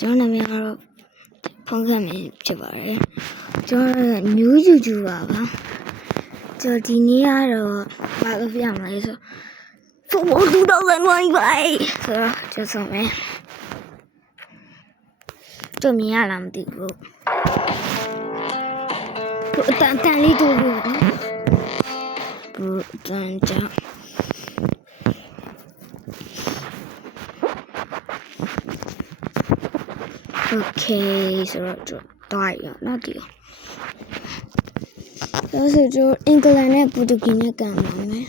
ကျွန်တော်နာမည်ကတော့ဖုန်းကမင်းဖြစ်ပါတယ်ကျွန်တော် new YouTuber ပါကျွန်တော်ဒီနေ့ကတော့ဘာလို့ပြရမလဲဆိုFootball 2025ဆိုတော့ကျွန်တော်ဆုံးမယ်တို့မြင်ရလားမသိဘူးတို့အတန်လေးတို့လို့ဘူးတန်ကြOkay, so die not deal. Also, Joe England and Portuguese can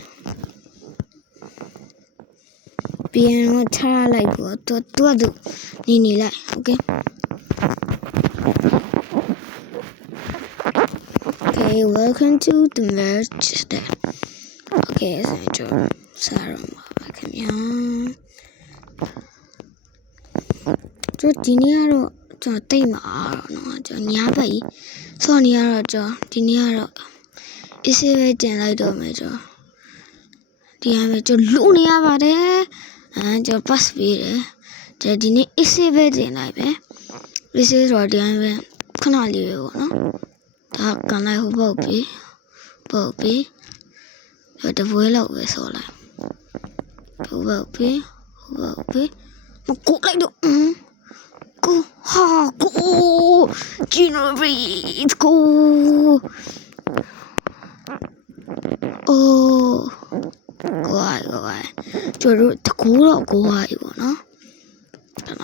piano tara like what to do. Nini like, okay. Okay, welcome to the merch there. Okay, so Joe Sarah come here. Joe Diniaroကျွန်တော်တိတ်မှာတော့ကျွန်တော်ညာဘက်ကြီးစော်နေရတော့ကျွန်တော်ဒီနေ့ကတော့အစ်စေးပဲတင်လိုက်တော့မယ်ကျွန်တော်ဒီဟာပဲကျွန်တော်လူနေရပါတယ်ကျွန်တော် pass ပေးတယ်ကျွန်တော်ဒီနေ့အစ်စေးပဲတင်လိုက်ပဲအစ်စေးဆိုတော့ဒီဟာပဲခဏလေးပဲပေါ့နော်ဒါကန်လိုက်ဟုတ်ပုတ်ပြီးကျွန်တော်တပွဲလောက်ပဲဆော်လိုက်ဟုတ်ပုတ်ပြီးမကိုလိုက်တော့Go, generate, go. Oh, go. ကျွန်တော်တကူတော့ကိုရပြီပေါ့နော်ကျွန်တ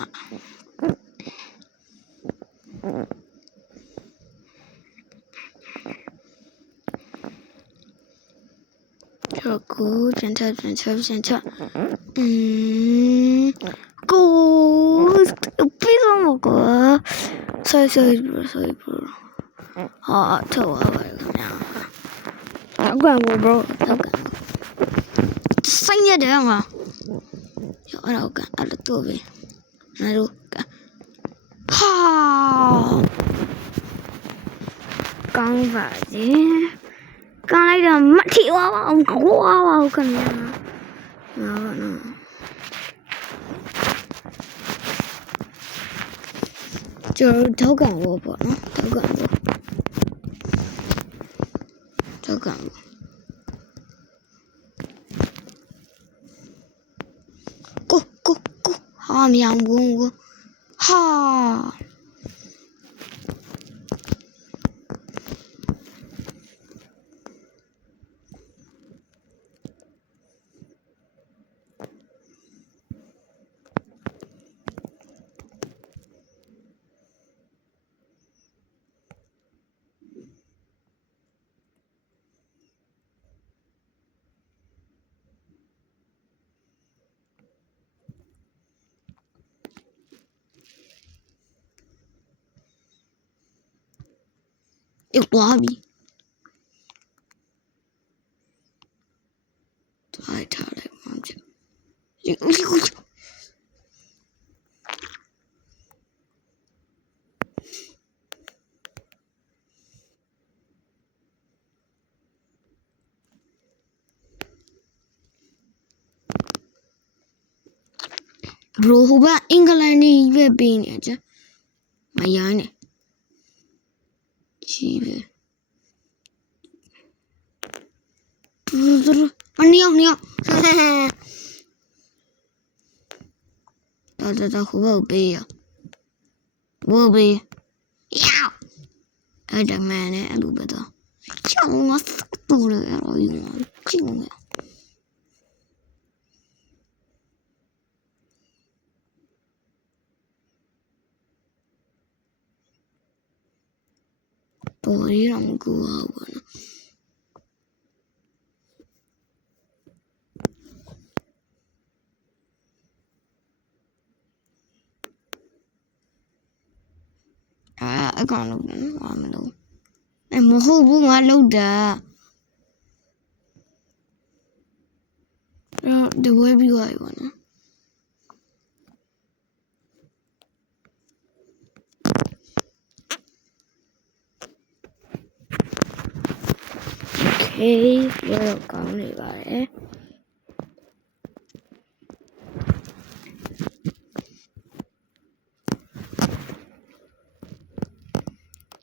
ော်ကိုပြန်ထGoပြီးတော့မကောsorry bro ဟာတော့ပါခင်ဗျာအကွာ bro တော့ကစိုင်းရတယ်မှာရောအဲ့တော့အဲ့တော့ပဲအဲ့တော့ဟာကောင်းပါစေကောင်းလိုက်တော့မထီဝါအောင်ကိုဝါအောင်ခင်ဗျာနော်ကျွန်တော်ထောက်ကန်ဖို့ပေါ့နော်ထောက်ကန်ဖို့ကိုဟာမြောင်ဘူးဟာlobby 太ထားလိုက်မှချရိုဟိုဘအင်္ဂလန်နေပဲပေးနေကြမရိုင်းနေကြီးပဲနေအောင်ဒါဟိုဘပေးရဘောပေးယောအဲ့ဒါမှန်နဲ့အဲ့လိုပဲတော့ကျောင်းမစတူရရောယူကျင်းနေပေါ်ရအောင်ကိုအောင်ပါနော်အကောင်လုံးဘာမလို့မဟုတ်ဘူးငါလောက်တာဒီဝဲပြီးသွားပြီပေါ့နော်Okay, we're going to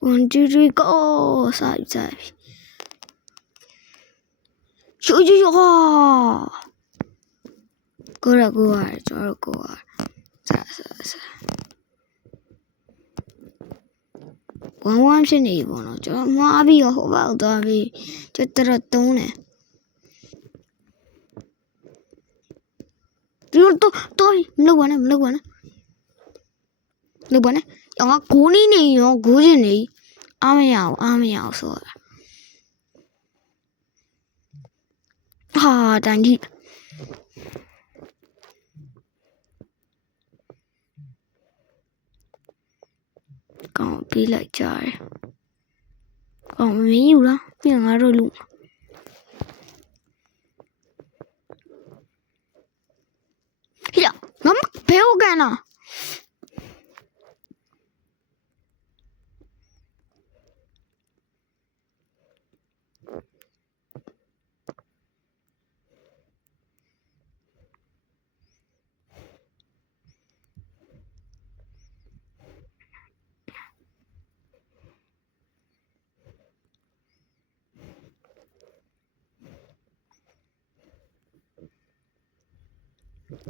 1 2 3 go စပြီရှိုးရှိုးဟာကိုရကိုရကျွန်တော်ကိုရစ1 1ဖြစ်နေပြီပေါ့နော်ကျွန်တော်မှားပြီးတော့ဟိုဘက်သွားပြီးကျွန်တော်တုံးတယ်ဒီတော့မလုပ်ပါနဲ့လုပ်ပါနဲ့ရောဂိုးနေရောဂိုးချင်နေအားမရအောင်ဆိုဟာတန်ကြီးကောင်းပေးလိုက်ကြတယ်ကောင်းမင်းယူလားပြင်ငါတို့လူဟိယငါဘယ်ဟုတ်ကန်လား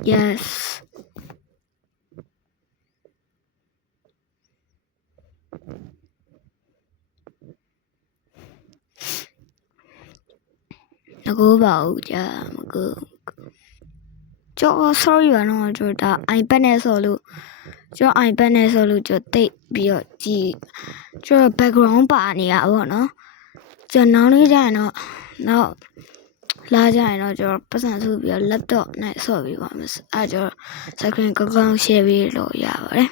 Yes. ငကိုပါဦးကြာမကိုကျော် sorry ပါနော်ကျွန်တော်ဒါ iPad နဲ့ဆိုလို့ကျွန်တော် iPad နဲ့ဆိုလို့ကျွန်တော်တိတ်ပြီးတော့ကြည့်ကျွန်တော် background ပါနေရပါတော့ကျွန်တော်နောက်လေးကြရင်တော့နောက်လာကြရင်တော့ကျွန်တော်ပတ်စံစုပြီးတော့ laptop နဲ့ဆော့ပြီးပါမယ်အဲကျွန်တော် screen ကောင်း share ပြီးလို့ရပါတယ်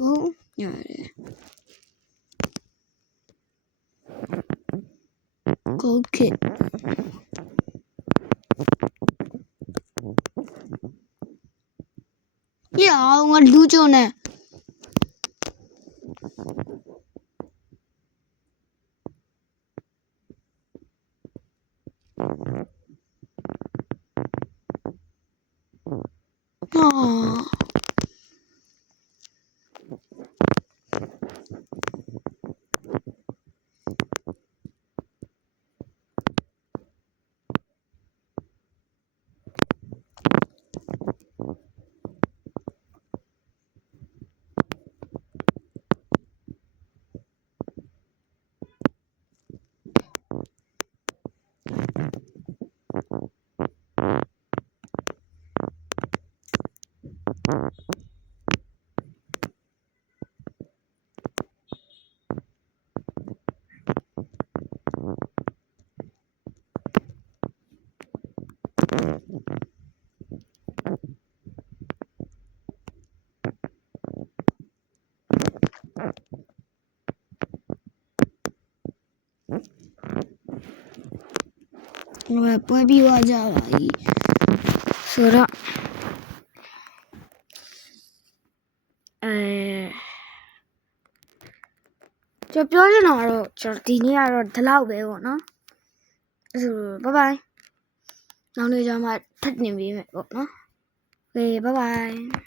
ကိုရတယ်ကိုကစ်呀，我溜着呢。啊。ပွဲပြီးသွားကြပါပြီဆိုတော့ကျွန်တော်ပြောချင်တာကတော့ကျွန်တော်ဒီနေ့ကတော့ဒီလောက်ပဲပေါ့နော်အဲ့ဆိုဘိုင်ဘိုင်နောက်နေ့ကျမှထပ်တင်ပေးမယ်ပေါ့နော်โอเคဘိုင်ဘိုင်